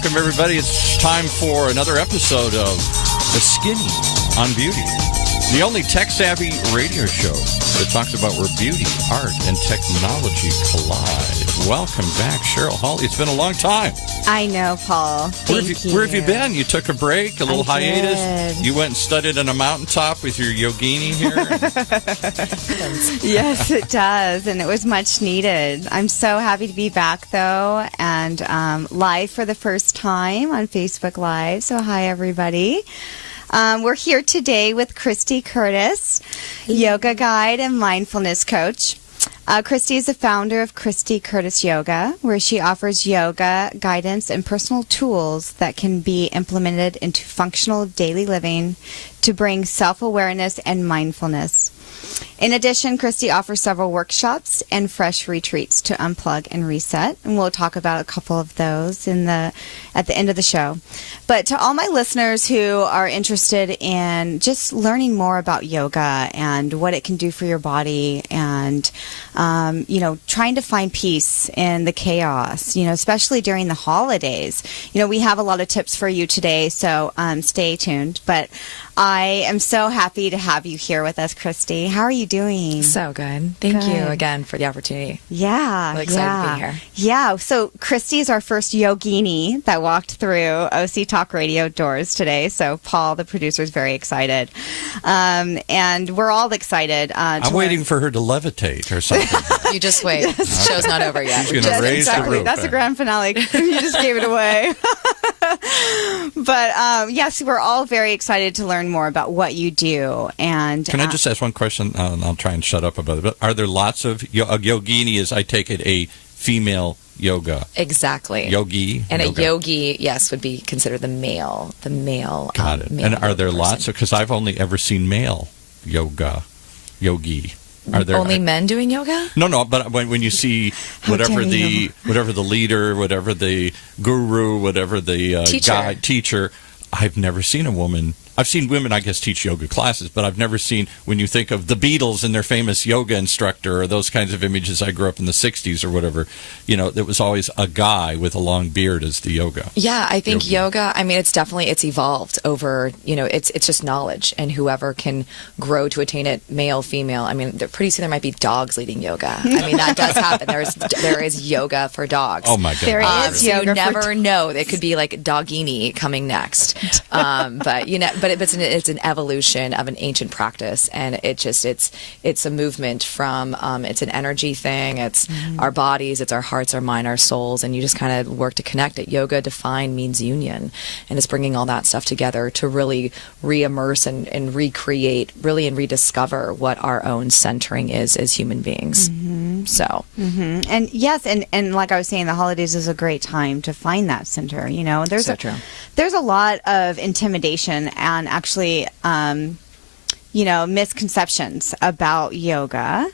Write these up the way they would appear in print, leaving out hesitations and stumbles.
Welcome, everybody. It's time for another episode of The Skinny on Beauty, the only tech-savvy radio show that talks about where beauty, art, and technology collide. Welcome back, Cheryl Hawley. It's been a long time. I know, Paul. Where have you been? You took a break, a little hiatus. Did. You went and studied on a mountaintop with your yogini here. Yes, it does, and it was much needed. I'm so happy to be back, though, and live for the first time on Facebook Live. So hi, everybody. We're here today with Christy Curtis, yoga guide and mindfulness coach. Christy is the founder of Christy Curtis Yoga, where she offers yoga, guidance, and personal tools that can be implemented into functional daily living to bring self-awareness and mindfulness. In addition, Christy offers several workshops and fresh retreats to unplug and reset, and we'll talk about a couple of those at the end of the show. But to all my listeners who are interested in just learning more about yoga and what it can do for your body, and trying to find peace in the chaos, especially during the holidays. We have a lot of tips for you today, so stay tuned. But I am so happy to have you here with us, Christy. How are you doing? So good. Thank you again for the opportunity. Yeah. Really excited to be here. Yeah. So Christy is our first yogini that walked through OC Talk Radio doors today. So Paul, the producer, is very excited. And we're all excited. I'm waiting for her to levitate or something. You just wait. The show's not over yet. She's going to raise the roof. That's the grand finale. You just gave it away. But yes, we're all very excited to learn more about what you do. And can I just ask one question? I'll try and shut up about it. But are there lots of yogini? Is, I take it, a female yoga? Exactly. Yogi. And yoga. A yogi, yes, would be considered the male. Got it. Male and are there person. lots? Because I've only ever seen male yogi. Are there only men doing yoga? No. But when you see whatever the leader, whatever the guru, whatever the teacher, I've never seen a woman. I've seen women, I guess, teach yoga classes, but I've never seen, when you think of the Beatles and their famous yoga instructor or those kinds of images. I grew up in the 60s or whatever, there was always a guy with a long beard as the yoga. Yeah, I think yoga, it's evolved over, it's just knowledge, and whoever can grow to attain it, male, female. Pretty soon there might be dogs leading yoga. That does happen. There is yoga for dogs. Oh my God. There is so yoga. You never know. It could be like dogini coming next. But it's an evolution of an ancient practice, and it's a movement from it's an energy thing. It's our bodies, it's our hearts, our mind, our souls, and you just kind of work to connect it. Yoga defined means union, and it's bringing all that stuff together to really re-immerse and recreate, really, and rediscover what our own centering is as human beings. So, and yes, and like I was saying, the holidays is a great time to find that center. true. There's a lot of intimidation and actually, misconceptions about yoga,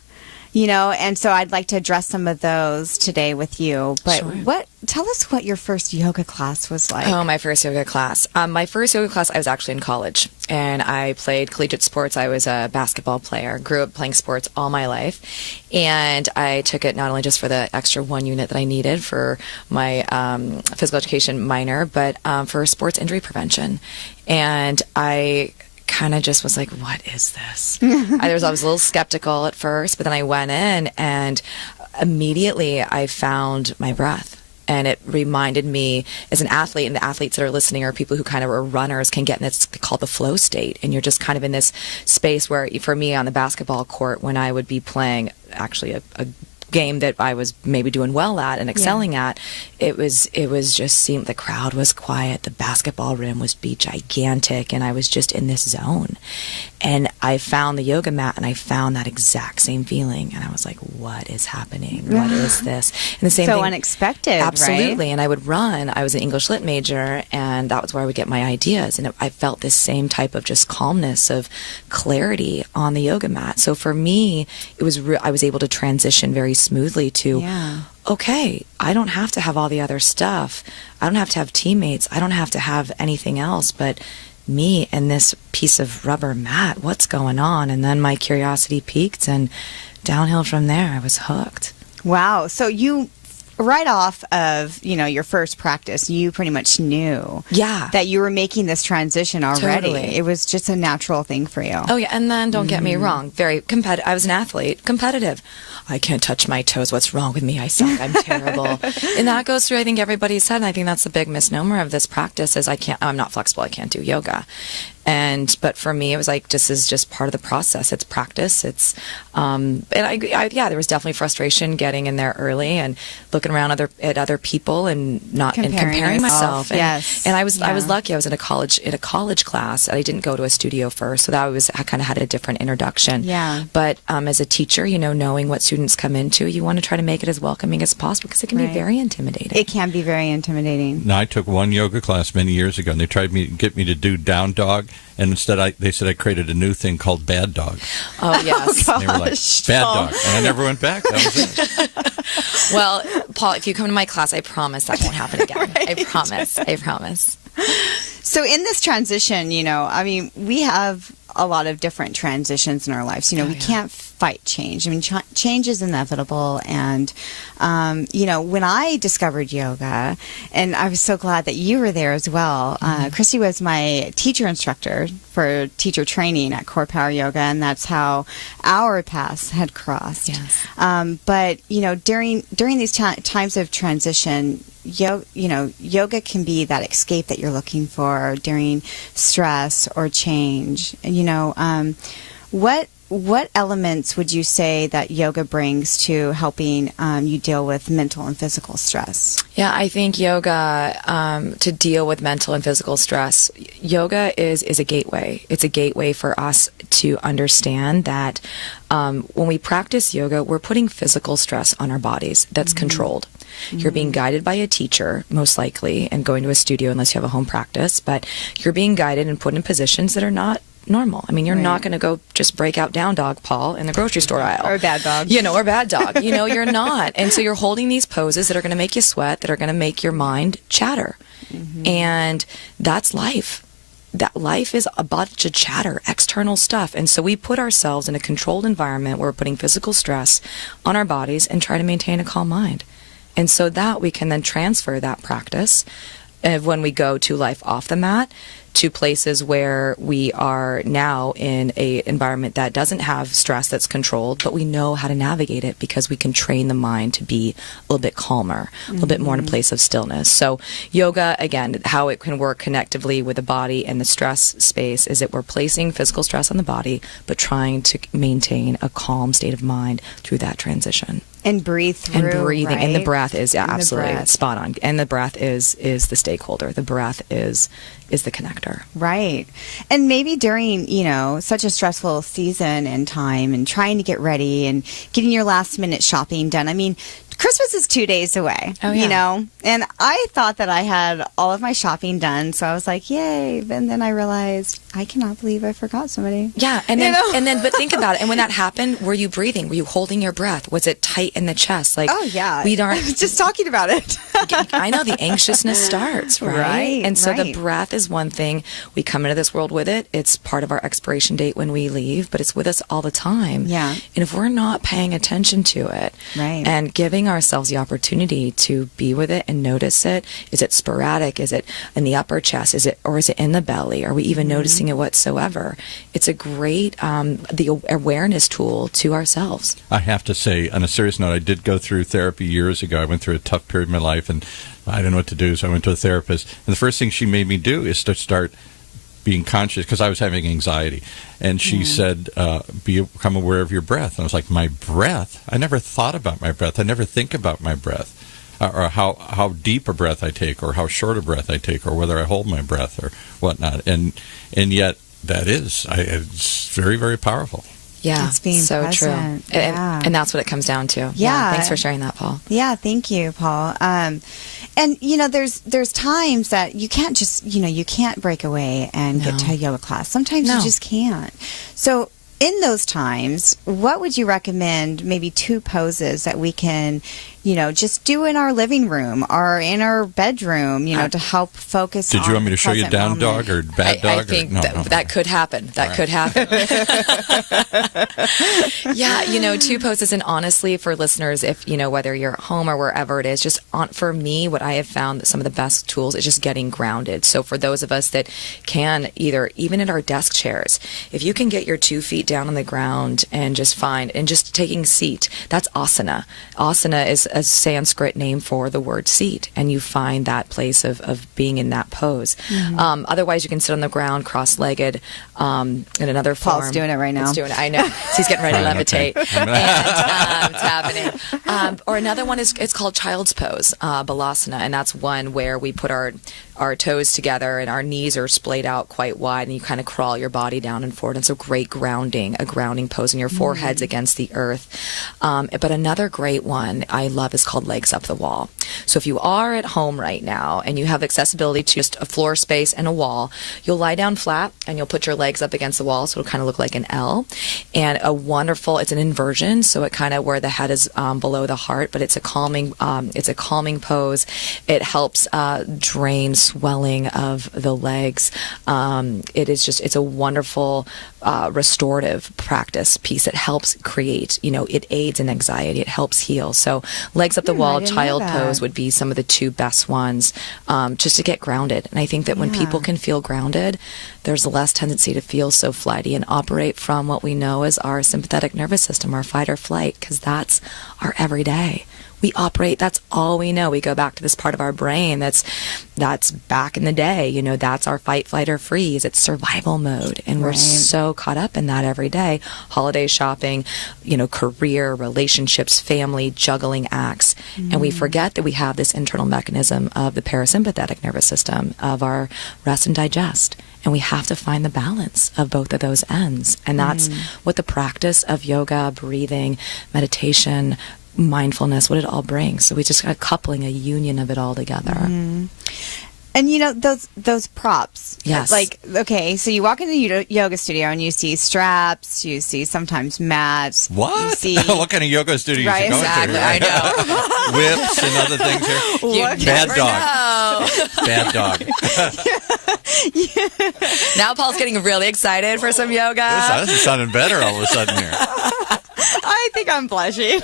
and so I'd like to address some of those today with you. But Sure. Tell us what your first yoga class was like. Oh, my first yoga class. My first yoga class, I was actually in college, and I played collegiate sports. I was a basketball player, grew up playing sports all my life, and I took it not only just for the extra 1 unit that I needed for my physical education minor, but for sports injury prevention. And I kind of just was like, what is this? I was a little skeptical at first, but then I went in, and immediately I found my breath. And it reminded me, as an athlete, and the athletes that are listening are people who kind of are runners, can get in this called the flow state. And you're just kind of in this space where, for me on the basketball court, when I would be playing actually a game that I was maybe doing well at and excelling at, it was just seemed the crowd was quiet, the basketball rim was gigantic, and I was just in this zone. And I found the yoga mat, and I found that exact same feeling, and I was like, what is happening? What is this? And the same so thing, unexpected, absolutely. right? And I would run. I was an English lit major, and that was where I would get my ideas, and I felt this same type of just calmness, of clarity on the yoga mat. So for me, it was I was able to transition very smoothly to, okay, I don't have to have all the other stuff. I don't have to have teammates. I don't have to have anything else but me and this piece of rubber mat. What's going on? And then my curiosity peaked, and downhill from there. I was hooked. Wow. So you right off of, your first practice, you pretty much knew that you were making this transition already. Totally. It was just a natural thing for you. Oh, yeah. And then don't get me wrong, very competitive. I was an athlete, competitive. I can't touch my toes. What's wrong with me? I suck. I'm terrible. And that goes through, I think, everybody's head. And I think that's a big misnomer of this practice is I'm not flexible. I can't do yoga. But for me, it was like, this is just part of the process. It's practice. It's, there was definitely frustration getting in there early and looking around at other people and comparing myself. And I was lucky. I was in a college class. I didn't go to a studio first, so I kind of had a different introduction. Yeah. But as a teacher, knowing what students come into, you want to try to make it as welcoming as possible because it can be very intimidating. It can be very intimidating. Now, I took one yoga class many years ago, and they tried to get me to do down dog. And instead, they said I created a new thing called bad dog. Oh, yes. Oh, and they were like, bad dog. And I never went back. That was it. Well, Paul, if you come to my class, I promise that won't happen again. I promise. So in this transition, we have a lot of different transitions in our lives. We can't fight change. I mean, change is inevitable. And, when I discovered yoga, and I was so glad that you were there as well. Christy was my teacher instructor for teacher training at Core Power Yoga, and that's how our paths had crossed. Yes. But, during these times of transition, yoga can be that escape that you're looking for during stress or change. And, what elements would you say that yoga brings to helping you deal with mental and physical stress? Yeah, I think yoga, to deal with mental and physical stress, yoga is a gateway. It's a gateway for us to understand that when we practice yoga, we're putting physical stress on our bodies that's controlled. You're being guided by a teacher, most likely, and going to a studio unless you have a home practice, but you're being guided and put in positions that are not normal. I mean, you're not going to go just break out down dog, Paul, in the grocery store aisle. Or bad dog. Or bad dog. You're not. And so you're holding these poses that are going to make you sweat, that are going to make your mind chatter. And that's life. That life is a bunch of chatter, external stuff. And so we put ourselves in a controlled environment where we're putting physical stress on our bodies and try to maintain a calm mind. And so that we can then transfer that practice when we go to life off the mat to places where we are now in a environment that doesn't have stress that's controlled, but we know how to navigate it because we can train the mind to be a little bit calmer, a little bit more in a place of stillness. So yoga, again, how it can work connectively with the body and the stress space is that we're placing physical stress on the body, but trying to maintain a calm state of mind through that transition. And breathe through, and breathing, right? and the breath is absolutely breath. spot on. And the breath is the stakeholder. The breath is the connector. Right. And maybe during, such a stressful season and time and trying to get ready and getting your last minute shopping done. I mean, Christmas is 2 days away, and I thought that I had all of my shopping done. So I was like, yay. And then I realized I cannot believe I forgot somebody. Yeah. And then, but think about it. And when that happened, were you breathing? Were you holding your breath? Was it tight in the chest? Like, oh yeah. I was just talking about it. I know the anxiousness starts, right? And so the breath is one thing. We come into this world with it. It's part of our expiration date when we leave, but it's with us all the time. Yeah. And if we're not paying attention to it and giving ourselves the opportunity to be with it and notice it, is it sporadic? Is it in the upper chest? Is it in the belly? Are we even noticing it whatsoever? It's a great the awareness tool to ourselves. I have to say, on a serious note, I did go through therapy years ago. I went through a tough period in my life, and I didn't know what to do, so I went to a therapist. And the first thing she made me do is to start being conscious, because I was having anxiety. And she said, become aware of your breath. And I was like, my breath? I never thought about my breath. I never think about my breath, or how deep a breath I take, or how short a breath I take, or whether I hold my breath or whatnot. And yet it's very, very powerful. Yeah, it's being so present. True. Yeah. And that's what it comes down to. Yeah. Thanks for sharing that, Paul. Yeah, thank you, Paul. And there's times that you can't just you can't break away and get to a yoga class. Sometimes you just can't. So in those times, what would you recommend? Maybe 2 poses that we can just do in our living room or in our bedroom, to help focus. Did you want me to show you down dog or bad dog? I think that could happen. That could happen. Yeah, 2 poses. And honestly, for listeners, if, whether you're at home or wherever it is, just for me, what I have found that some of the best tools is just getting grounded. So for those of us that can even in our desk chairs, if you can get your 2 feet down on the ground and just taking seat, that's asana. Asana is a Sanskrit name for the word seat, and you find that place of being in that pose. Mm-hmm. Otherwise, you can sit on the ground cross-legged in another form. Paul's doing it right now. He's doing it. I know. He's getting ready to levitate. And it's happening. Or another one it's called child's pose, balasana, and that's one where we put our toes together and our knees are splayed out quite wide, and you kind of crawl your body down and forward. And so a grounding pose, and your forehead's against the earth. But another great one I love is called legs up the wall. So if you are at home right now and you have accessibility to just a floor space and a wall, you'll lie down flat and you'll put your legs up against the wall, so it'll kind of look like an L. And it's an inversion, so it kind of where the head is below the heart, but it's a calming pose. It helps drain swelling of the legs. It's a wonderful restorative practice piece. It helps create, it aids in anxiety. It helps heal. So legs up the wall, child pose would be some of the 2 best ones, just to get grounded. And I think that when people can feel grounded, there's less tendency to feel so flighty and operate from what we know as our sympathetic nervous system, our fight or flight, because that's our everyday. We operate, that's all we know. We go back to this part of our brain that's back in the day, that's our fight, flight, or freeze. It's survival mode. And we're so caught up in that every day. Holiday shopping, career, relationships, family, juggling acts. And we forget that we have this internal mechanism of the parasympathetic nervous system, of our rest and digest. And we have to find the balance of both of those ends. And that's what the practice of yoga, breathing, meditation, mindfulness, what it all brings. So we just got coupling a union of it all together. And those props. Yes. Okay, so you walk into the yoga studio and you see straps, you see sometimes mats. What? What kind of yoga studio right, you go exactly, to? I know. Whips and other things here. Bad dog. Bad dog. Now Paul's getting really excited for some yoga. This is sounding better all of a sudden here. I think I'm blushing.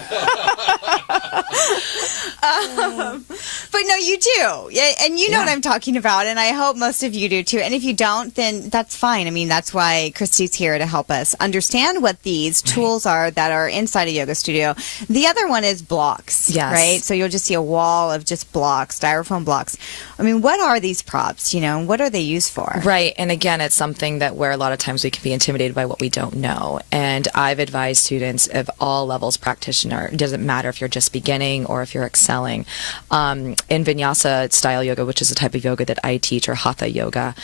But no, you do. And you know what I'm talking about, and I hope most of you do too. And if you don't, then that's fine. I mean, that's why Christy's here to help us understand what these tools are that are inside a yoga studio. The other one is blocks, right? So you'll just see a wall of just blocks, styrofoam blocks. I mean, what are these props? What are they used for? Right. And again, it's something that where a lot of times we can be intimidated by what we don't know. And I've advised students of all levels practitioner. It doesn't matter if you're just beginning or if you're excelling. In Vinyasa style yoga, which is a type of yoga that I teach, or Hatha yoga,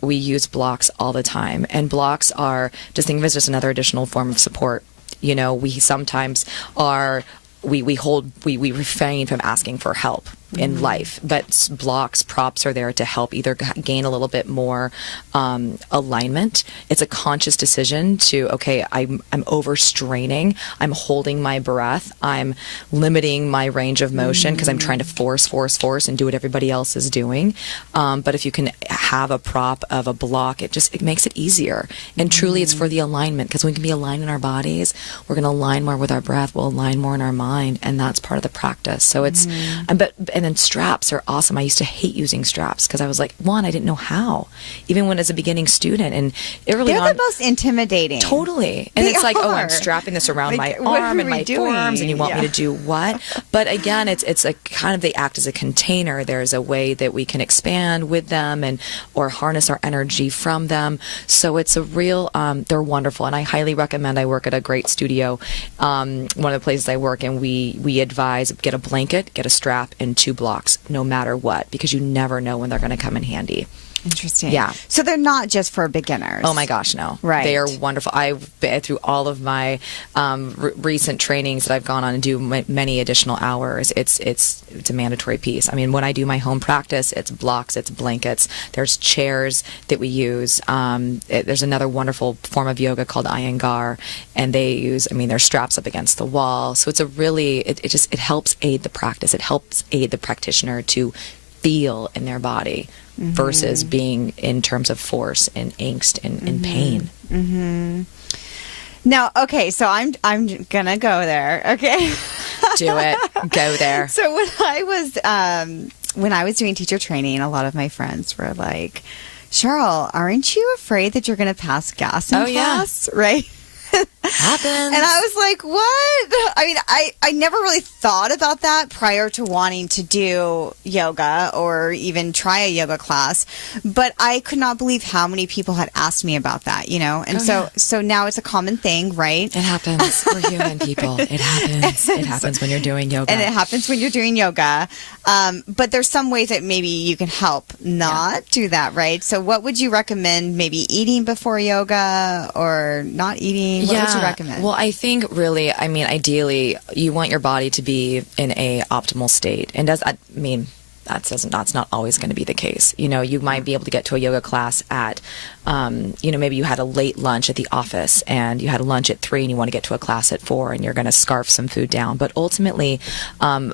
we use blocks all the time. And blocks are, just think of it as just another additional form of support. We sometimes are, we refrain from asking for help in life, but blocks, props are there to help either gain a little bit more alignment. It's a conscious decision to, okay, I'm overstraining, I'm holding my breath, I'm limiting my range of motion because I'm trying to force and do what everybody else is doing. But if you can have a prop of a block, it makes it easier. And truly it's for the alignment, because we can be aligned in our bodies, we're going to align more with our breath, we'll align more in our mind, and that's part of the practice. So it's, and then straps are awesome. I used to hate using straps because I was like, I didn't know how. Even when as a beginning student, and early they're the most intimidating. Totally. And it's like, I'm strapping this around my arm and my forearms, and you want me to do what? But again, it's a kind of, they act as a container. There's a way that we can expand with them or harness our energy from them. So it's a real, they're wonderful. And I highly recommend, I work at a great studio, one of the places I work, and we advise, get a blanket, get a strap, and 2 blocks, no matter what, because you never know when they're going to come in handy. Interesting. Yeah. So they're not just for beginners. Oh my gosh, no. Right. They are wonderful. I've been through all of my recent trainings that I've gone on and do many additional hours. It's a mandatory piece. I mean, when I do my home practice, it's blocks, it's blankets. There's chairs that we use. There's another wonderful form of yoga called Iyengar, and they use, I mean, there's straps up against the wall. So it's a really, it helps aid the practice. It helps aid the practitioner to feel in their body versus being in terms of force and angst and pain. Mm-hmm. Now, okay, so I'm gonna go there. Okay, do it. Go there. So when I was doing teacher training, a lot of my friends were like, "Cheryl, aren't you afraid that you're gonna pass gas in class?" Right? Happens. And I was like, what? I mean, I never really thought about that prior to wanting to do yoga or even try a yoga class. But I could not believe how many people had asked me about that, you know? And so now it's a common thing, right? It happens. We're human people. It happens. It happens when you're doing yoga. And it happens when you're doing yoga. But there's some ways that maybe you can help not do that, right? So what would you recommend? Maybe eating before yoga or not eating? What would you recommend? Well, I think really, I mean, ideally, you want your body to be in a optimal state. And that's not always going to be the case. You know, you might be able to get to a yoga class at, maybe you had a late lunch at the office and you had a lunch at 3 and you want to get to a class at 4 and you're going to scarf some food down. But ultimately,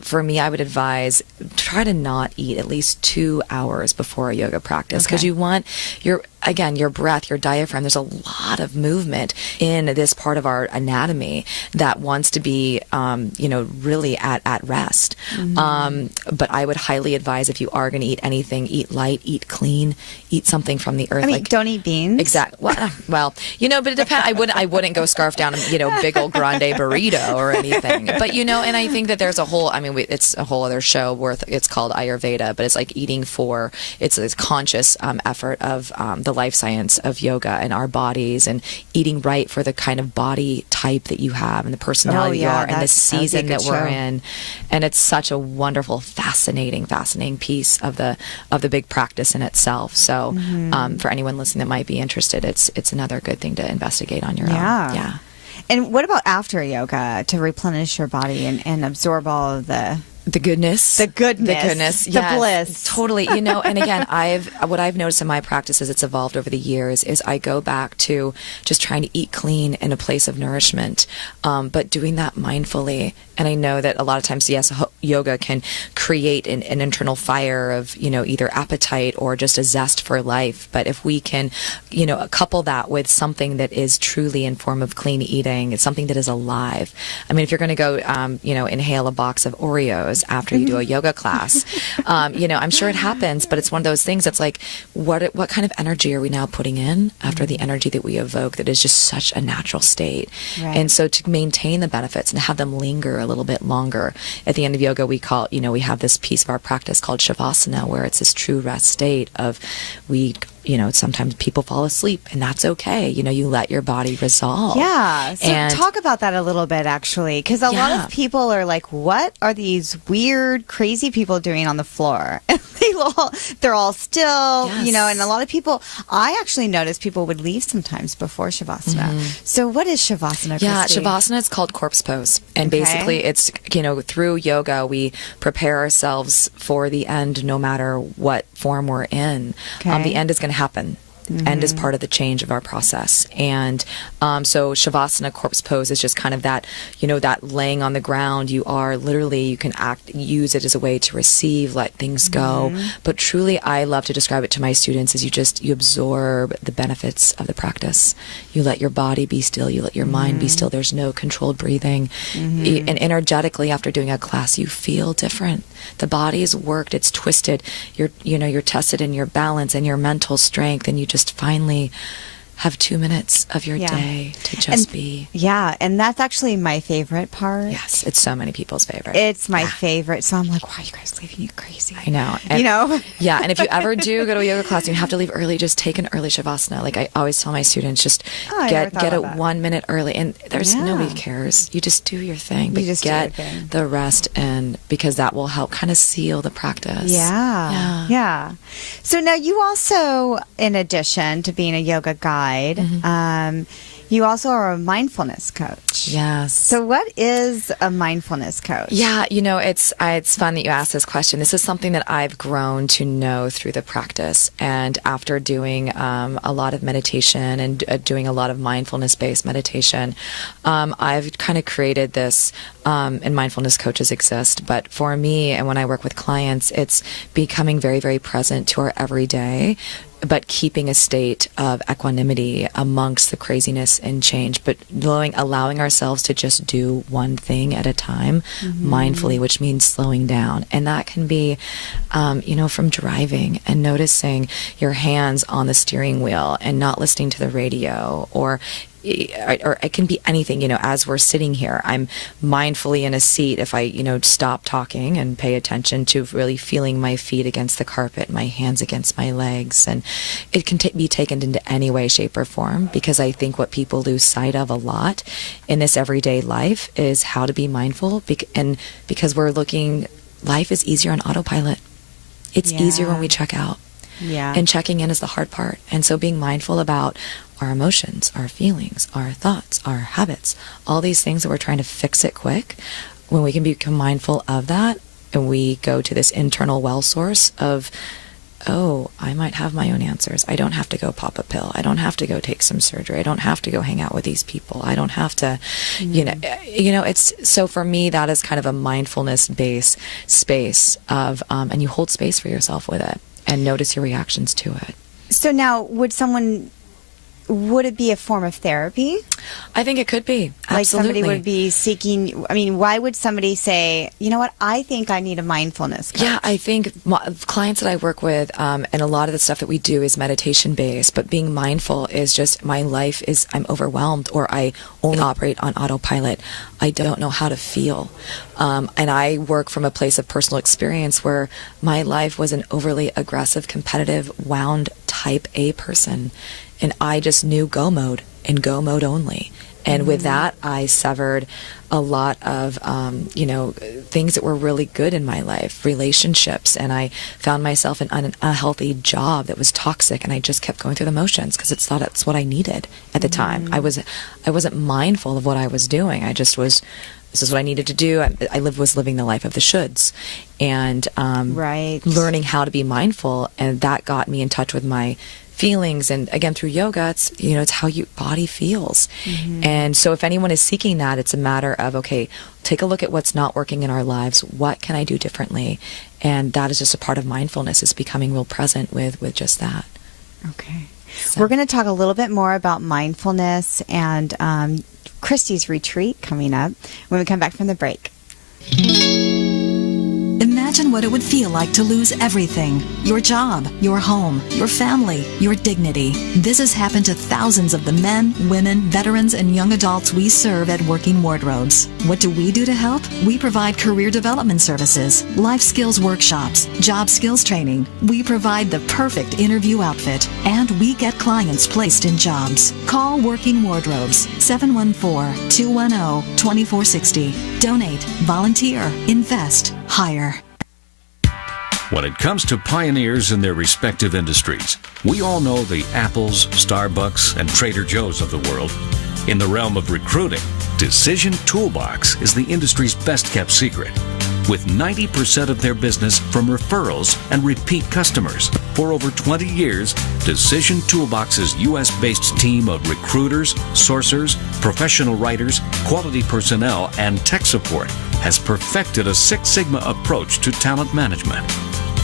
for me, I would advise try to not eat at least 2 hours before a yoga practice because you want your breath, your diaphragm. There's a lot of movement in this part of our anatomy that wants to be, really at rest. But I would highly advise if you are going to eat anything, eat light, eat clean, eat something from the earth. I mean, don't eat beans. Exactly. Well, but it depends. I wouldn't go scarf down a, big old grande burrito or anything. But, and I think that there's a whole, it's a whole other show it's called Ayurveda, but it's like eating it's a conscious effort of the life science of yoga and our bodies and eating right for the kind of body type that you have and the personality you are and the season that we're in. And it's such a wonderful, fascinating piece of the big practice in itself. So for anyone listening that might be interested, it's another good thing to investigate on your own. Yeah. And what about after yoga to replenish your body and absorb all of the goodness, the bliss, totally. And again, what I've noticed in my practice as it's evolved over the years is I go back to just trying to eat clean in a place of nourishment, but doing that mindfully. And I know that a lot of times, yes, yoga can create an internal fire of, either appetite or just a zest for life. But if we can, couple that with something that is truly in form of clean eating, it's something that is alive. I mean, if you're going to go, inhale a box of Oreos after you do a yoga class, I'm sure it happens, but it's one of those things that's like, what kind of energy are we now putting in after the energy that we evoke that is just such a natural state? Right. And so to maintain the benefits and have them linger a little bit longer, at the end of yoga, we have this piece of our practice called Shavasana, where it's this true rest state of sometimes people fall asleep and that's okay. You let your body resolve. Yeah. So talk about that a little bit, actually, because a lot of people are like, what are these weird, crazy people doing on the floor? And they're all still, and a lot of people, I actually noticed people would leave sometimes before Shavasana. So what is Shavasana, Christy? Yeah, Shavasana is called corpse pose. And basically it's, through yoga, we prepare ourselves for the end no matter what form we're in. The end is going to happen. End is part of the change of our process. And so Shavasana corpse pose is just kind of that, that laying on the ground. You are literally, you can use it as a way to receive, let things go. But truly, I love to describe it to my students as you absorb the benefits of the practice. You let your body be still. You let your mind be still. There's no controlled breathing. And energetically, after doing a class, you feel different. The body is worked. It's twisted. You're tested in your balance and your mental strength, and you just finally have 2 minutes of your day to just be. Yeah, and that's actually my favorite part. Yes, it's so many people's favorite. It's my favorite. So I'm like, why are you guys leaving you crazy? I know. And, yeah, and if you ever do go to a yoga class and you have to leave early, just take an early Shavasana. Like I always tell my students, just get it 1 minute early. And there's nobody cares. You just do your thing. But get the rest in, because that will help kind of seal the practice. Yeah. So now you also, in addition to being a yoga guide, you also are a mindfulness coach. Yes. So what is a mindfulness coach? Yeah, it's fun that you asked this question. This is something that I've grown to know through the practice. And after doing a lot of meditation and doing a lot of mindfulness-based meditation, I've kind of created this, and mindfulness coaches exist. But for me, and when I work with clients, it's becoming very, very present to our everyday, but keeping a state of equanimity amongst the craziness and change, but allowing ourselves to just do one thing at a time mindfully, which means slowing down. And that can be, from driving and noticing your hands on the steering wheel and not listening to the radio, or it can be anything. As we're sitting here, I'm mindfully in a seat. If I, stop talking and pay attention to really feeling my feet against the carpet, my hands against my legs, and it can be taken into any way, shape, or form, because I think what people lose sight of a lot in this everyday life is how to be mindful, and because life is easier on autopilot. It's easier when we check out. Yeah. And checking in is the hard part. And so being mindful about our emotions, our feelings, our thoughts, our habits, all these things that we're trying to fix it quick, when we can become mindful of that, and we go to this internal well source of, I might have my own answers. I don't have to go pop a pill. I don't have to go take some surgery. I don't have to go hang out with these people. I don't have to, it's, so for me, that is kind of a mindfulness-based space of, and you hold space for yourself with it and notice your reactions to it. So now, would it be a form of therapy? I think it could be. Absolutely. Like somebody would be seeking, why would somebody say, you know what, I think I need a mindfulness coach? Yeah, I think clients that I work with, and a lot of the stuff that we do is meditation based, but being mindful is just, my life is, I'm overwhelmed, or I only operate on autopilot. I don't know how to feel. And I work from a place of personal experience where my life was an overly aggressive, competitive, wound type A person. And I just knew go mode and go mode only. And with that, I severed a lot of, things that were really good in my life, relationships. And I found myself in an unhealthy job that was toxic. And I just kept going through the motions because that's what I needed at the time. I wasn't mindful of what I was doing. I just was, this is what I needed to do. I was living the life of the shoulds, and learning how to be mindful. And that got me in touch with my feelings. And again, through yoga, it's how your body feels. And so if anyone is seeking that, it's a matter of, okay, take a look at what's not working in our lives. What can I do differently? And that is just a part of mindfulness, is becoming real present with just that. Okay. So we're going to talk a little bit more about mindfulness and Christy's retreat coming up when we come back from the break. Imagine what it would feel like to lose everything. Your job, your home, your family, your dignity. This has happened to thousands of the men, women, veterans, and young adults we serve at Working Wardrobes. What do we do to help? We provide career development services, life skills workshops, job skills training. We provide the perfect interview outfit, and we get clients placed in jobs. Call Working Wardrobes, 714-210-2460. Donate, volunteer, invest, hire. When it comes to pioneers in their respective industries, we all know the Apples, Starbucks, and Trader Joe's of the world. In the realm of recruiting, Decision Toolbox is the industry's best-kept secret, with 90% of their business from referrals and repeat customers. For over 20 years, Decision Toolbox's U.S.-based team of recruiters, sourcers, professional writers, quality personnel, and tech support has perfected a Six Sigma approach to talent management.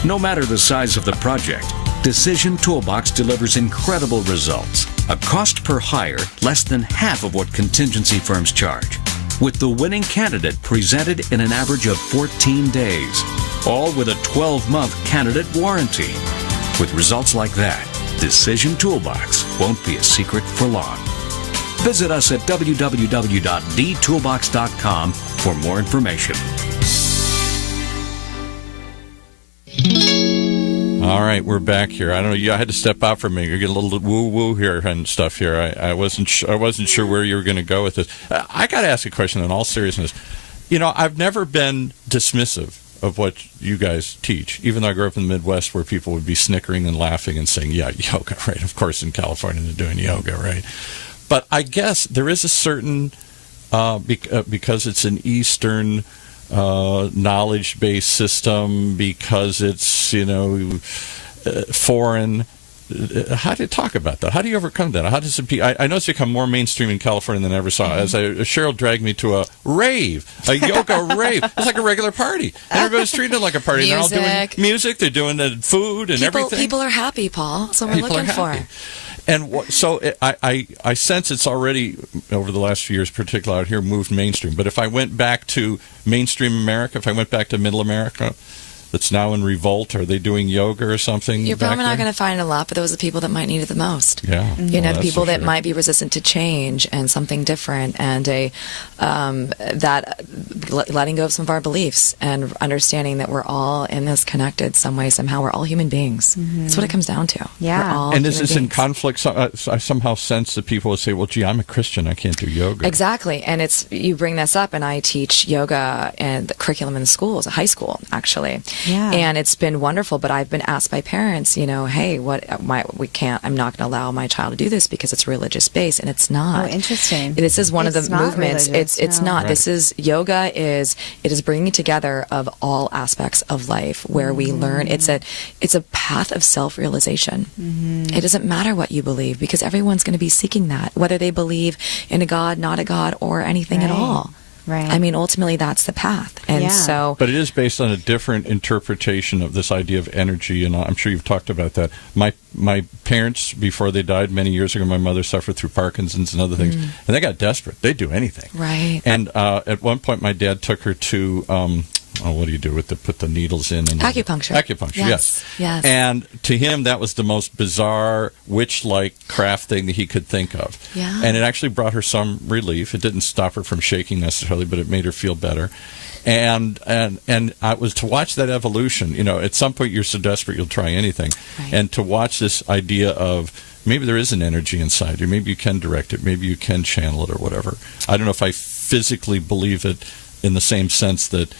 No matter the size of the project, Decision Toolbox delivers incredible results. A cost per hire less than half of what contingency firms charge, with the winning candidate presented in an average of 14 days, all with a 12-month candidate warranty. With results like that, Decision Toolbox won't be a secret for long. Visit us at www.dtoolbox.com for more information. All right, we're back here. I don't know. I had to step out for a minute. You get a little woo-woo here and stuff here. I wasn't sure where you were going to go with this. I got to ask a question in all seriousness. I've never been dismissive of what you guys teach, even though I grew up in the Midwest where people would be snickering and laughing and saying, yeah, yoga, right? Of course, in California, they're doing yoga, right? But I guess there is a certain, because it's an Eastern knowledge-based system, because it's, foreign. How do you talk about that? How do you overcome that? How does it I know it's become more mainstream in California than I ever saw. As Cheryl dragged me to a rave, a yoga rave. It's like a regular party. And everybody's treating it like a party. Music. They're all doing music. They're doing the food and everything. People are happy, Paul. That's what we're looking for. And I sense it's already, over the last few years, particularly out here, moved mainstream. But if I went back to mainstream America, if I went back to middle America, that's now in revolt, are they doing yoga or something? You're probably not going to find a lot, but those are the people that might need it the most. Yeah. The people that might be resistant to change and something different, and letting go of some of our beliefs and understanding that we're all in this connected some way, somehow. We're all human beings. That's what it comes down to. Yeah. We're all and is human this in beings. conflict? I somehow sense that people will say, well, gee, I'm a Christian. I can't do yoga. Exactly. And you bring this up, and I teach yoga and the curriculum in schools, high school, actually. Yeah. And it's been wonderful, but I've been asked by parents, hey, I'm not going to allow my child to do this because it's religious based, and it's not. Oh, interesting. This is one of the It's not movements. religious, It's no. not. Right. This is yoga it is bringing together of all aspects of life where we learn. It's a path of self-realization. It doesn't matter what you believe, because everyone's going to be seeking that, whether they believe in a God, not a God, or anything at Right. all. Right. I mean, ultimately, that's the path. And Yeah. so... But it is based on a different interpretation of this idea of energy, and I'm sure you've talked about that. My parents, before they died many years ago, my mother suffered through Parkinson's and other things, and they got desperate. They'd do anything. Right. And at one point, my dad took her to... what do you do with put the needles in? And Acupuncture. Acupuncture, yes. Yes. And to him, that was the most bizarre, witch-like craft thing that he could think of. Yeah. And it actually brought her some relief. It didn't stop her from shaking necessarily, but it made her feel better. And I was to watch that evolution. At some point, you're so desperate you'll try anything. Right. And to watch this idea of maybe there is an energy inside you. Maybe you can direct it. Maybe you can channel it or whatever. I don't know if I physically believe it in the same sense that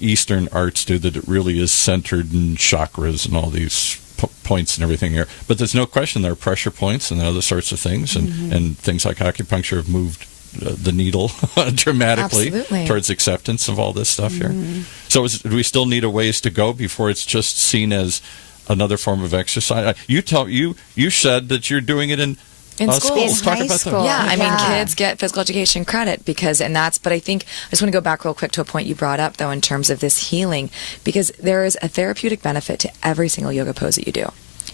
Eastern arts do, that it really is centered in chakras and all these points and everything here. But there's no question there are pressure points and other sorts of things, and things like acupuncture have moved the needle dramatically Absolutely. towards acceptance of all this stuff here. So do we still need a ways to go before it's just seen as another form of exercise? You said that you're doing it in schools. In Talk high about school. that. Yeah, I mean, Yeah. kids get physical education credit but I think, I just want to go back real quick to a point you brought up, though, in terms of this healing, because there is a therapeutic benefit to every single yoga pose that you do.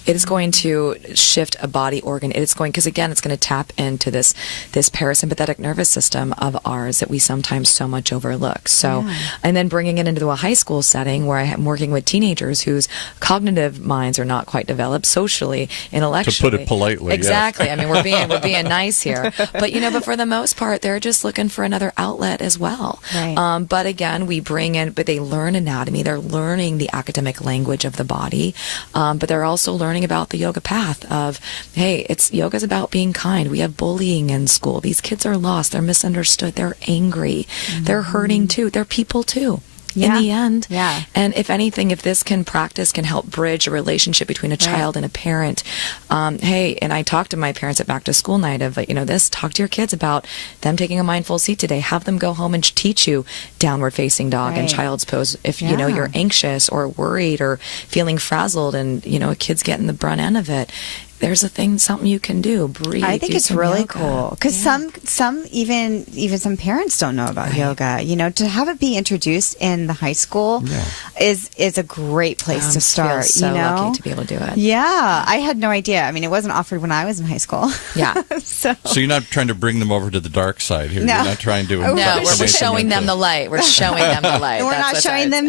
It is going to shift a body organ. It is going, because again, it's going to tap into this parasympathetic nervous system of ours that we sometimes so much overlook. So, and then bringing it into a high school setting where I'm working with teenagers whose cognitive minds are not quite developed socially, intellectually. To put it politely, yes. Exactly. I mean, we're being nice here, but but for the most part, they're just looking for another outlet as well. Right. But again, but they learn anatomy. They're learning the academic language of the body, but they're also learning about the yoga path of, hey, yoga's about being kind. We have bullying in school. These kids are lost. They're misunderstood. They're angry. They're hurting too. They're people too. In the end. Yeah. And if anything, if this can help bridge a relationship between a child and a parent. Hey, and I talked to my parents at back to school night of, talk to your kids about them taking a mindful seat today. Have them go home and teach you downward facing dog and Right. child's pose. If, you're anxious or worried or feeling frazzled and, a kid's getting the brunt end of it, there's something you can do. Breathe. I think do it's some really yoga. cool because some even some parents don't know about yoga. To have it be introduced in the high school is a great place to start. So lucky to be able to do it. Yeah, I had no idea. I mean, it wasn't offered when I was in high school. Yeah. So you're not trying to bring them over to the dark side here. No. You're not trying to. No, No, we're indoctrinate showing them into- the light. We're showing them the light. and we're not showing them.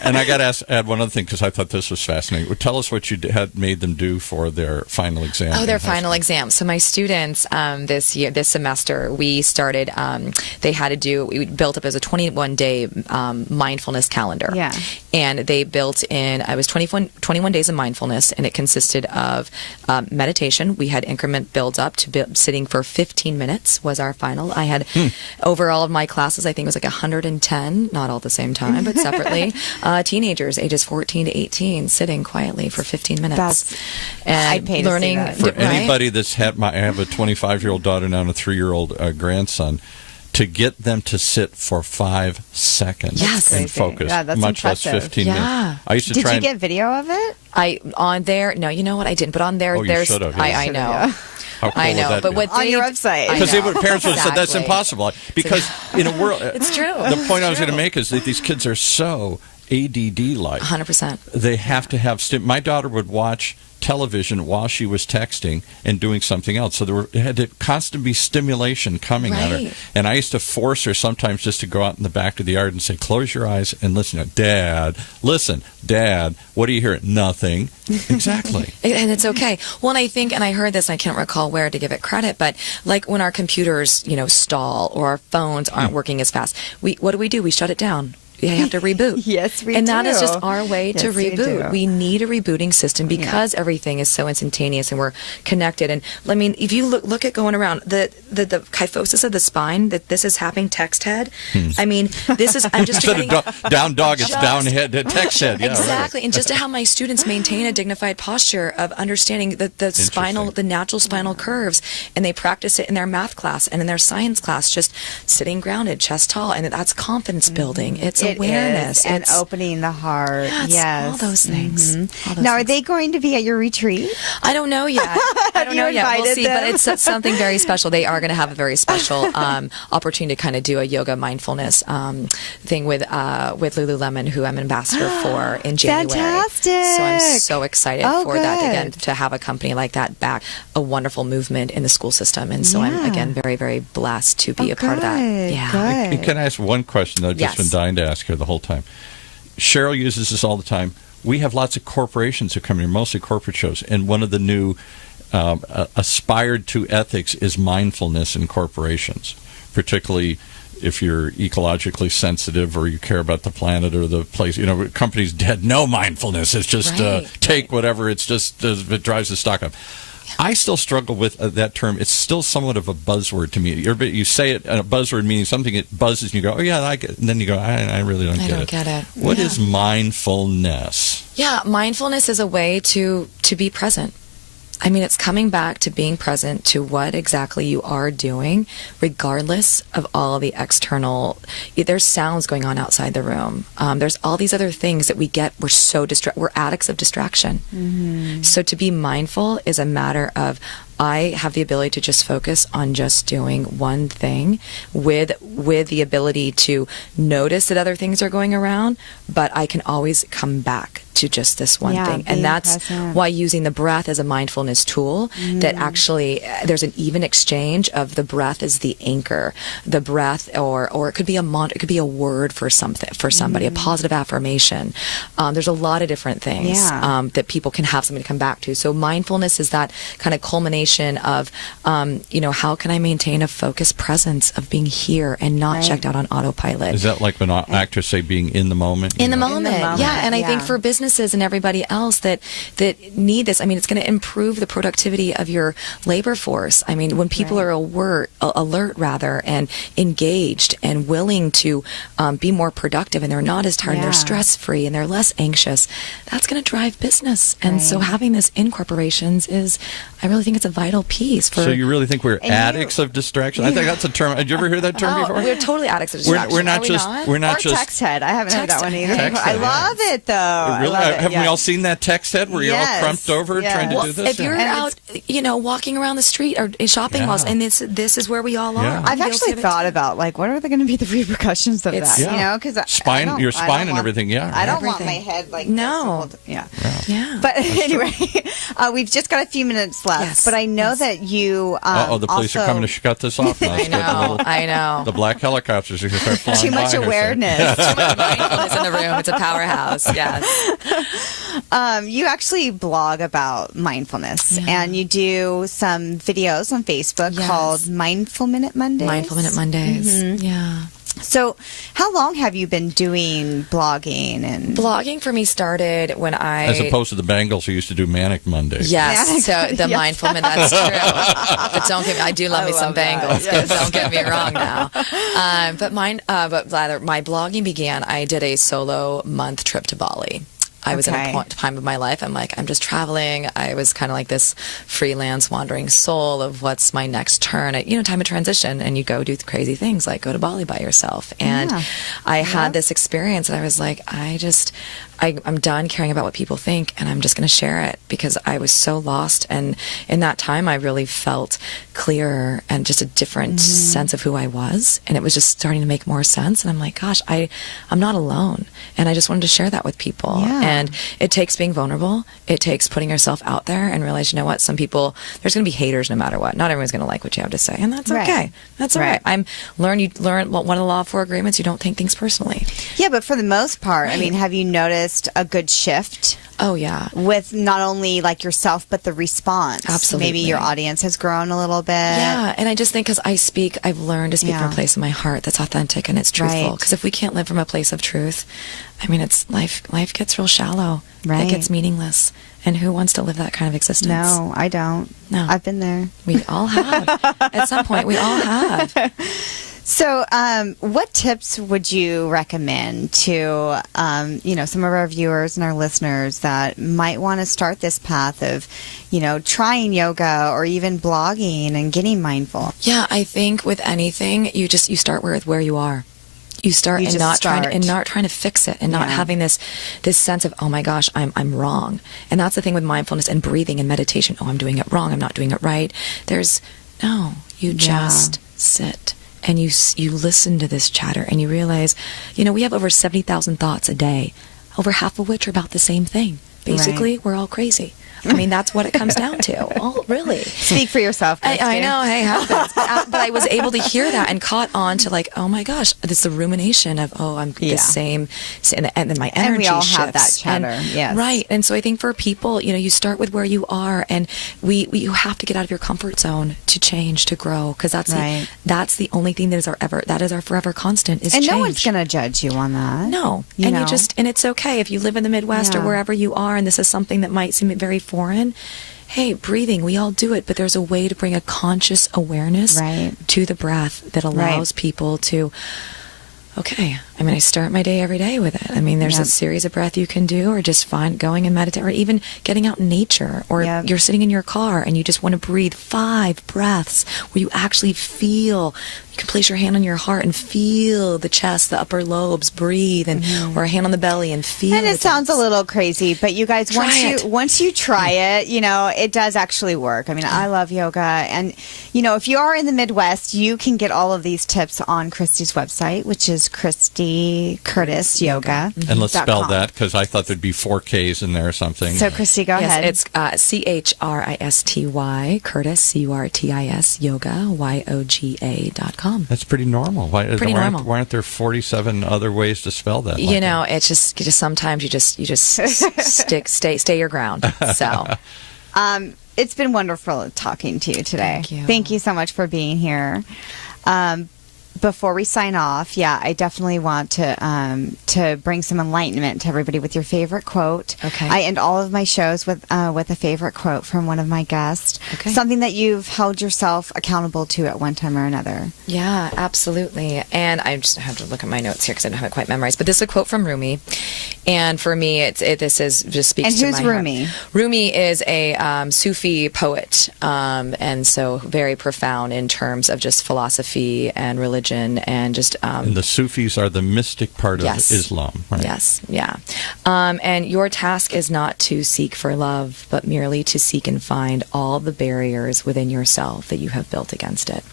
And I got to add one other thing because I thought this was fascinating. Tell us what you had made them do for for their final exam? Oh, their final exam. So my students this semester, we started, we built up as a 21-day mindfulness calendar. Yeah. And they built in, I was 21 days of mindfulness, and it consisted of meditation. We had increment builds up to sitting for 15 minutes was our final. I had overall of my classes, I think it was like 110, not all at the same time, but separately, teenagers ages 14 to 18 sitting quietly for 15 minutes. I'd pay to learning see that. For anybody that's had I have a 25-year-old daughter now and a 3-year-old grandson. To get them to sit for 5 seconds and focus, that's much impressive. less 15 minutes. I used to Did you get video of it? On there? No, you know what? I didn't. But on there, you there's. should have, I know. How cool I know, would that but be? what On your website. Because parents would have said that's Exactly. impossible. Because in a world, It's true. The point I was going to make is that these kids are so ADD-like. 100%. They have to have. My daughter would watch television while she was texting and doing something else. So there had to constantly be stimulation coming at her. Right. And I used to force her sometimes just to go out in the back of the yard and say, close your eyes and listen. Dad, listen. Dad, what do you hear? Nothing. Exactly. And it's okay. Well, and I think, and I heard this, and I can't recall where to give it credit, but like when our computers, stall or our phones aren't working as fast, what do? We shut it down. You have to reboot. Yes, we and do. that is just our way to Yes, we reboot. do. We need a rebooting system because everything is so instantaneous and we're connected. And I mean, if you look at going around the kyphosis of the spine, that this is happening text head. I mean, this is I'm just Instead of down dog, it's down head, text head. Yeah, exactly. Right. And just to how my students maintain a dignified posture of understanding the natural spinal curves, and they practice it in their math class and in their science class, just sitting grounded, chest tall, and that's confidence building. It's awareness and it's opening the heart. yeah, it's Yes, all those things. All those Now, are things. they going to be at your retreat? I don't know yet. I don't you know yet. We'll invited see. them? But it's something very special. They are going to have a very special opportunity to kind of do a yoga mindfulness thing with Lululemon, who I'm an ambassador for in January. Fantastic. So I'm so excited for that good. again, to have a company like that back, a wonderful movement in the school system. And so I'm again very, very blessed to be a part of that. good, Yeah. good. Can I ask one question that I've just been dying to ask her the whole time? Cheryl uses this all the time. We have lots of corporations who come here, mostly corporate shows, and one of the new aspired to ethics is mindfulness in corporations, particularly if you're ecologically sensitive or you care about the planet or the place. Companies dead, no mindfulness. It's just take whatever. It's just it drives the stock up. I still struggle with that term. It's still somewhat of a buzzword to me. You say it, a buzzword meaning something, it buzzes, and you go, oh, yeah, I like it. And then you go, I really don't get it. What is mindfulness? Yeah, mindfulness is a way to be present. I mean, it's coming back to being present to what exactly you are doing, regardless of all the external. There's sounds going on outside the room. There's all these other things that we get. We're so we're addicts of distraction. Mm-hmm. So to be mindful is a matter of, I have the ability to just focus on just doing one thing with the ability to notice that other things are going around, but I can always come back to just this one thing. And that's why using the breath as a mindfulness tool, that actually there's an even exchange of the breath as the anchor. The breath, or it could be it could be a word for somebody, a positive affirmation. There's a lot of different things that people can have something to come back to. So mindfulness is that kind of culmination of, how can I maintain a focused presence of being here and not checked out on autopilot? Is that like when actors say being in the moment? In the moment, yeah. And I think for businesses and everybody else that need this, I mean, it's going to improve the productivity of your labor force. I mean, when people are alert rather, and engaged and willing to be more productive, and they're not as tired, and they're stress-free, and they're less anxious, that's going to drive business. And so having this in corporations I really think it's a vital piece. So you really think we're addicts of distraction? I think that's a term. Did you ever hear that term before? We're totally addicts of distraction. We're not just text head. I haven't heard that one either. Text I head, love it though. Really? Haven't we all seen that text head where you're all crumped over trying to do this? If you're out, walking around the street or shopping malls, and this is where we all are. Yeah. I've actually thought about what are going to be the repercussions of that? Because your spine and everything. Yeah, I don't want my head like no. But anyway, we've just got a few minutes left. But I know that you. The police also, are coming to shut this off now. I know. The black helicopters are going to start flying too much by awareness. Too much mindfulness in the room. It's a powerhouse. Yes. You actually blog about mindfulness, and you do some videos on Facebook called Mindful Minute Mondays. Mindful Minute Mondays. Mm-hmm. Yeah. So, how long have you been doing blogging? And blogging for me started when as opposed to the Bengals who used to do Manic Mondays. Yes, so the Mindful Minute, that's true. But don't get me, I do love me some Bengals. Yes. Don't get me wrong now. But rather, my blogging began. I did a solo month trip to Bali. I was in a time of my life. I'm just traveling. I was kind of like this freelance wandering soul of what's my next turn at, time of transition. And you go do crazy things like go to Bali by yourself. And I had this experience and I was like, I'm done caring about what people think, and I'm just going to share it because I was so lost. And in that time, I really felt clearer and just a different sense of who I was. And it was just starting to make more sense. And I'm like, gosh, I'm not alone. And I just wanted to share that with people. Yeah. And it takes being vulnerable. It takes putting yourself out there and realize, you know what, some people, there's going to be haters no matter what. Not everyone's going to like what you have to say. And that's okay. That's all right. You learn one of the Law of Four Agreements, you don't take things personally. Yeah, but for the most part, I mean, have you noticed a good shift? Oh, yeah. With not only like yourself, but the response. Absolutely. Maybe your audience has grown a little bit. Yeah, and I just think because I've learned to speak from a place in my heart that's authentic and it's truthful. Because if we can't live from a place of truth, I mean, it's life gets real shallow. Right. It gets meaningless. And who wants to live that kind of existence? No, I don't. No. I've been there. We all have. At some point, we all have. So, what tips would you recommend to, some of our viewers and our listeners that might want to start this path of, trying yoga or even blogging and getting mindful? Yeah, I think with anything, you start with where you are. You start and not trying to fix it and not having this sense of, oh my gosh, I'm wrong. And that's the thing with mindfulness and breathing and meditation. Oh, I'm doing it wrong. I'm not doing it right. You just sit. And you listen to this chatter and you realize, we have over 70,000 thoughts a day, over half of which are about the same thing. Basically, we're all crazy. I mean, that's what it comes down to. Oh, really? Speak for yourself, Christy. I know. Hey, happens. But I was able to hear that and caught on to like, oh my gosh, it's the rumination of, I'm the same, and then my energy and we all shifts. have that chatter, yes. Right. And so I think for people, you start with where you are, and you have to get out of your comfort zone to change, to grow, because that's the only thing that is our forever constant is change. And no one's going to judge you on that. No. And it's okay if you live in the Midwest or wherever you are, and this is something that might seem very foreign. Hey, breathing, we all do it, but there's a way to bring a conscious awareness to the breath that allows people to, I start my day every day with it. I mean, there's a series of breath you can do, or just going and meditate, or even getting out in nature, or you're sitting in your car and you just want to breathe 5 breaths where you actually feel. You can place your hand on your heart and feel the chest, the upper lobes, breathe, and or a hand on the belly and feel. And it sounds a little crazy, but you guys, once you try it, it does actually work. I mean, I love yoga, and if you are in the Midwest, you can get all of these tips on Christy's website, which is Christy Curtis Yoga. And let's spell that, because I thought there'd be 4 Ks in there or something. So, Christy, go ahead. It's CHRISTY Curtis CURTIS Yoga YOGA.com. That's pretty normal. Why aren't there 47 other ways to spell that? It's just sometimes you just stay your ground. So, it's been wonderful talking to you today. Thank you. Thank you so much for being here. Before we sign off, I definitely want to bring some enlightenment to everybody with your favorite quote. Okay. I end all of my shows with a favorite quote from one of my guests. Okay. Something that you've held yourself accountable to at one time or another. Yeah, absolutely. And I just have to look at my notes here because I don't have it quite memorized. But this is a quote from Rumi. And for me, this is just speaks to my heart. And who's Rumi? Rumi is a Sufi poet, and so very profound in terms of just philosophy and religion and just. And the Sufis are the mystic part of Islam, right? Yes, yeah. And your task is not to seek for love, but merely to seek and find all the barriers within yourself that you have built against it.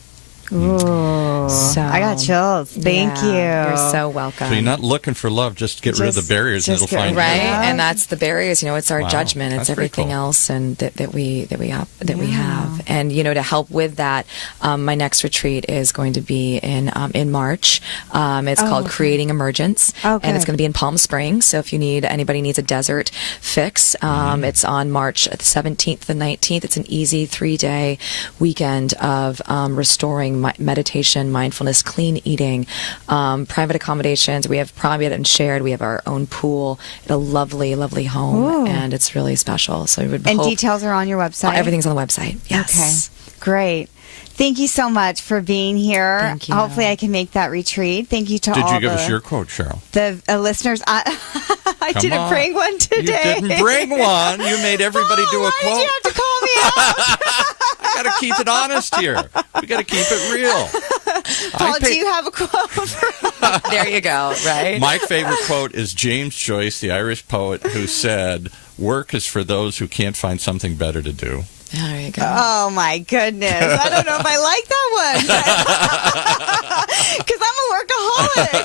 Ooh, So, I got chills. Thank you. You're so welcome. So you're not looking for love, just get rid of the barriers and it'll find right, you. and that's the barriers. It's our Wow, judgment. It's that's pretty everything cool. else, and that we have. And to help with that, my next retreat is going to be in March. It's called Creating Emergence, and it's going to be in Palm Springs. So if anybody needs a desert fix, it's on March 17th to 19th. It's an easy 3-day weekend of restoring meditation, mindfulness, clean eating, private accommodations. We have private and shared. We have our own pool at a lovely, lovely home, and it's really special. So details are on your website? Everything's on the website. Yes. Okay. Great. Thank you so much for being here. Thank you. Hopefully I can make that retreat. Thank you to all Did you give us your quote, Cheryl? The listeners. I didn't bring one today. You didn't bring one. You made everybody do a quote. Why did you have to call me out? We got to keep it honest here. We got to keep it real. Paul, do you have a quote? There you go, right? My favorite quote is James Joyce, the Irish poet, who said, "Work is for those who can't find something better to do." There you go. Oh, my goodness. I don't know if I like that one. Because I'm a workaholic.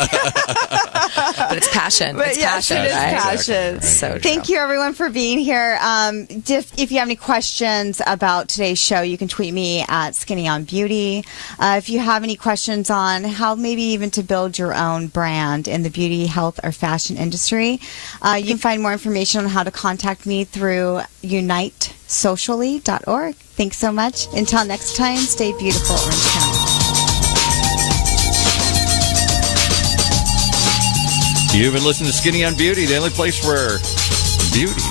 But it's passion. But it's yes, passion, it is right? passion. Exactly. So Thank you, everyone, for being here. If you have any questions about today's show, you can tweet me at Skinny on Beauty. If you have any questions on how maybe even to build your own brand in the beauty, health, or fashion industry, you can find more information on how to contact me through unitesocially.org. Thanks so much. Until next time, stay beautiful, Orange County. You've been listening to Skinny on Beauty, the only place where beauty,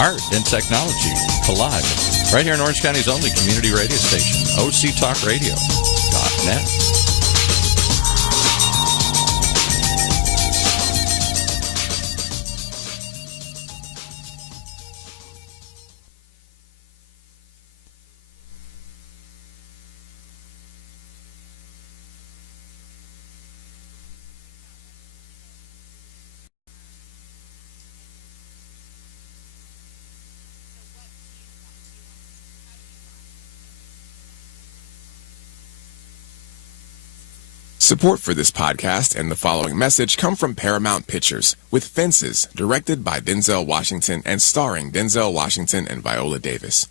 art, and technology collide. Right here in Orange County's only community radio station, octalkradio.net. Support for this podcast and the following message come from Paramount Pictures with Fences, directed by Denzel Washington and starring Denzel Washington and Viola Davis.